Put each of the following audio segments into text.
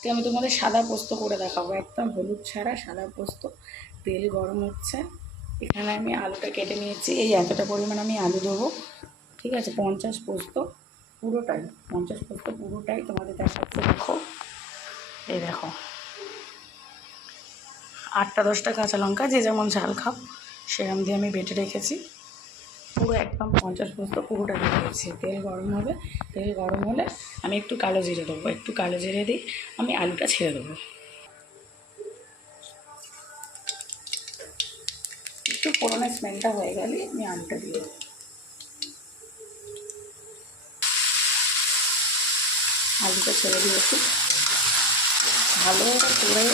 তো আমি তোমাদের সাদা পোস্ত করে দেখাবো। একদম হলুদ ছাড়া সাদা পোস্ত, তেল গরম হচ্ছে। এখানে আমি আলুটা কেটে নিয়েছি। এই এতটা পরিমাণ আমি আলু দেবো। ঠিক আছে, পঞ্চাশ পোস্ত পুরোটাই, পঞ্চাশ পোস্ত পুরোটাই তোমাদের দেখাচ্ছে। দেখো, এই দেখো। আটটা দশটা কাঁচা লঙ্কা, যে যেমন ঝাল খাও সেরকম দিয়ে আমি বেটে রেখেছি। পুরো একদম পঞ্চাশ পোস্ত পুরোটা দিয়ে দিয়েছি তেল গরম হবে, তেল গরম হলে আমি একটু কালো জিরে দেবো, একটু কালো জিরে দিই আমি আলুটা ছেড়ে দেবো। একটু পুরোনো স্মেলটা হয়ে গেলে আমি আলুটা দিয়ে দেবো। আলুটা ছেড়ে দিয়েছি। ভালোভাবে করে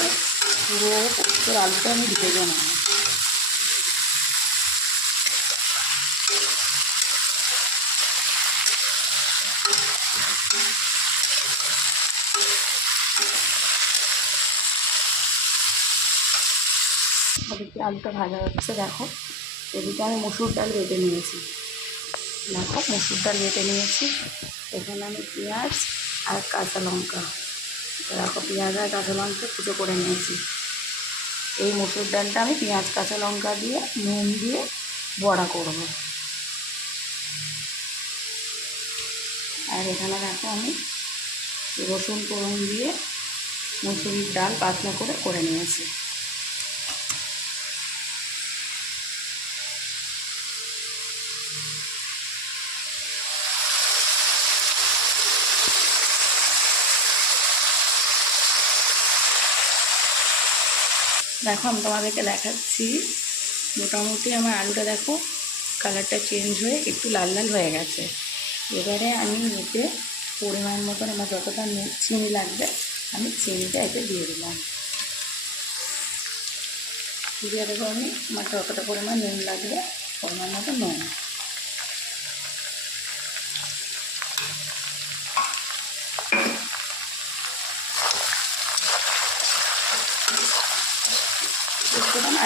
পুরো পোস্তর আলুটা আমি ভেজে নেব। ওদিকে আলুটা ভাজা হচ্ছে, দেখো। এদিকে আমি মসুর ডাল বেটে নিয়েছি। দেখো, মসুর ডাল বেটে নিয়েছি। এখানে আমি পেঁয়াজ আর কাঁচা লঙ্কা। দেখো, পেঁয়াজ আর কাঁচা লঙ্কা কুচো করে নিয়েছি। এই মসুর ডালটা আমি পেঁয়াজ, কাঁচা লঙ্কা দিয়ে, নুন দিয়ে বড়া করব। আর এখানে দেখো আমি রসুন ফোড়ন দিয়ে মুসুরির ডাল পাতলা করে করে নিয়েছি। দেখো আমি তোমাদেরকে দেখাচ্ছি, মোটামুটি আমার আলুটা দেখো কালারটা চেঞ্জ হয়ে একটু লাল লাল হয়ে গেছে। এবারে আমি এতে পরিমাণ মতন আমার যতটা চিনি লাগবে, আমি চিনিটা এতে দিয়ে দিলাম। দিয়ে দেবো আমি আমার যতটা পরিমাণ নুন লাগবে, পরিমাণ মতো নুন।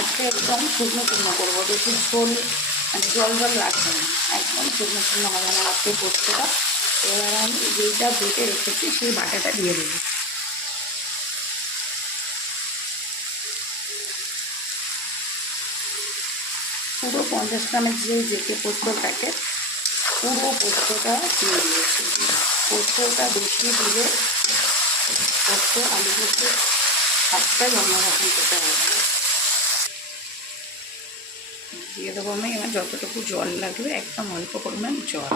আজকে একদম শুকনো শুকনো করব, বেশি ঝোল জল জল লাগবে না। একদম শুকনো শুকনো হবে না, আজকে পোস্তটা এবার আমি যেইটা বেটে রেখেছি, সেই বাটাটা দিয়ে দেবো। পুরো পঞ্চাশ গ্রামের যে যেতে পোস্তর প্যাকেট পুরো পোস্তটা দিয়ে দিয়েছি। পোস্তটা বেশি দিলে পোস্ত, আলু পোস্ত, সবটাই অন্যরকম খেতে হবে। দিয়ে দেবো আমি। এবার যতটুকু জল লাগবে, একদম অল্প পরিমাণ জল।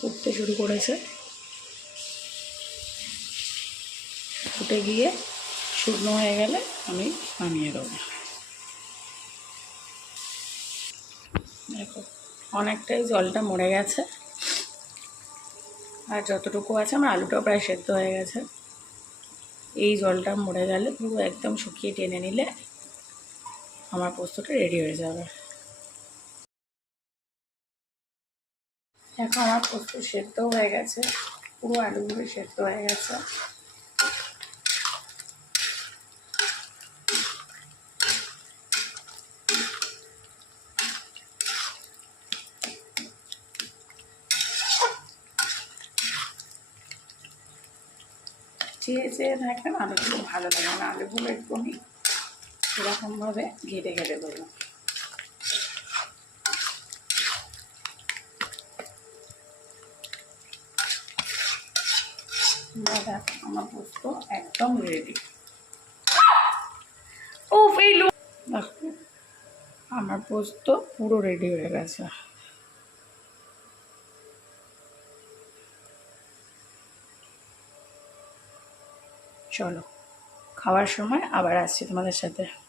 ফুটতে শুরু করেছে। ফুটে গিয়ে শুকনো হয়ে গেলে আমি নামিয়ে দেবো। দেখো, অনেকটাই জলটা মরে গেছে। আর যতটুকু আছে, আমার আলুটাও প্রায় সেদ্ধ হয়ে গেছে। এই জলটা মরে গেলে পুরো একদম শুকিয়ে টেনে নিলে আমার পোস্তটা রেডি হয়ে যাবে। এখন আমার পোস্ত সেদ্ধ হয়ে গেছে, পুরো আলুগুলো সেদ্ধ হয়ে গেছে। চেয়ে থাকবেন আলুগুলো ভালো লাগে না। আলুগুলো একটু আমি এরকমভাবে ঘেটে ঘেটে দেবো আমার পোস্ত একদম রেডি ও আমার পোস্ত পুরো রেডি হয়ে গেছে। চলো খাওয়ার সময় আবার আসছি তোমাদের সাথে।